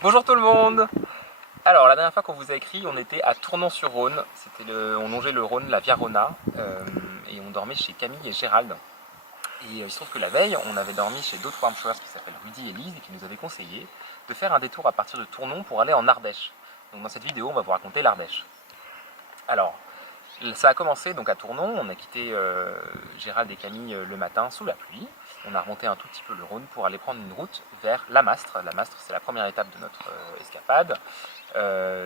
Bonjour tout le monde. Alors la dernière fois qu'on vous a écrit, on était à Tournon-sur-Rhône. On longeait le Rhône, la Via Rona, et on dormait chez Camille et Gérald. Et il se trouve que la veille, on avait dormi chez d'autres warmshowers qui s'appellent Rudy et Lise et qui nous avaient conseillé de faire un détour à partir de Tournon pour aller en Ardèche. Donc dans cette vidéo, on va vous raconter l'Ardèche. Alors, ça a commencé donc à Tournon, on a quitté Gérald et Camille le matin sous la pluie. On a remonté un tout petit peu le Rhône pour aller prendre une route vers La Mastre. La Mastre, c'est la première étape de notre escapade.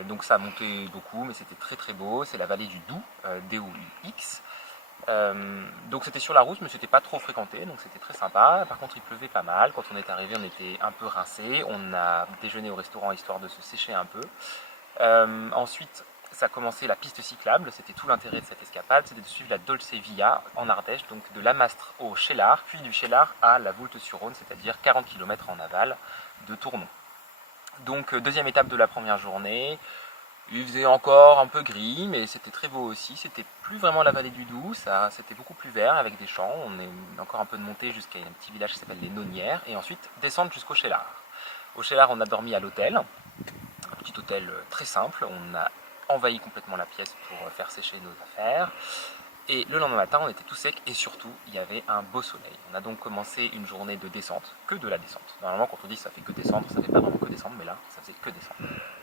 Donc ça a monté beaucoup, mais c'était très très beau. C'est la vallée du Doubs, D-O-U-X. Donc c'était sur la route, mais c'était pas trop fréquenté, donc c'était très sympa. Par contre, il pleuvait pas mal. Quand on est arrivé, on était un peu rincé. On a déjeuné au restaurant histoire de se sécher un peu. Ensuite, ça a commencé la piste cyclable, c'était tout l'intérêt de cette escapade, c'était de suivre la Dolce Via en Ardèche, donc de la Mastre au Cheylard, puis du Cheylard à la Voulte-sur-Rhône, c'est-à-dire 40 km en aval de Tournon. Donc deuxième étape de la première journée, il faisait encore un peu gris, mais c'était très beau aussi, c'était plus vraiment la vallée du Doubs, c'était beaucoup plus vert avec des champs, on est encore un peu de montée jusqu'à un petit village qui s'appelle les Nonières, et ensuite descendre jusqu'au Cheylard. Au Cheylard, on a dormi à l'hôtel, un petit hôtel très simple, on a envahi complètement la pièce pour faire sécher nos affaires. Et le lendemain matin, on était tout sec et surtout, il y avait un beau soleil. On a donc commencé une journée de descente, que de la descente. Normalement, quand on dit ça fait que descendre, ça fait pas vraiment que descendre, mais là, ça faisait que descendre.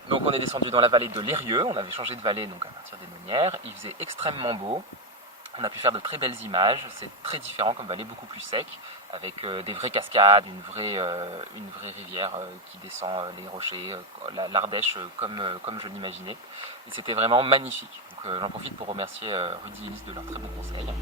Donc on est descendu dans la vallée de l'Érieux, on avait changé de vallée donc à partir des Nonières. Il faisait extrêmement beau. On a pu faire de très belles images, c'est très différent comme vallée, beaucoup plus sec, avec des vraies cascades, une vraie rivière qui descend les rochers, l'Ardèche comme je l'imaginais. Et c'était vraiment magnifique. Donc j'en profite pour remercier Rudy et Lise de leurs très bons conseils.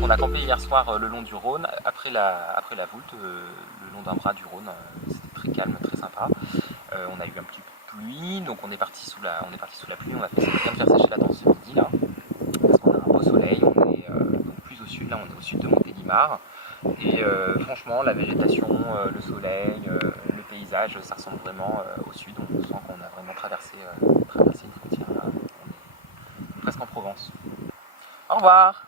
On a campé hier soir le long du Rhône, après la Voulte, le long d'un bras du Rhône. C'était très calme, très sympa. On a eu un petit peu de pluie, donc on est parti sous la pluie. On a fait bien de faire sécher la danse ce midi là, parce qu'on a un beau soleil. On est donc plus au sud, là on est au sud de Montélimar. Et franchement, la végétation, le soleil, le paysage, ça ressemble vraiment au sud. On sent qu'on a vraiment traversé une frontière là. On est presque en Provence. Au revoir!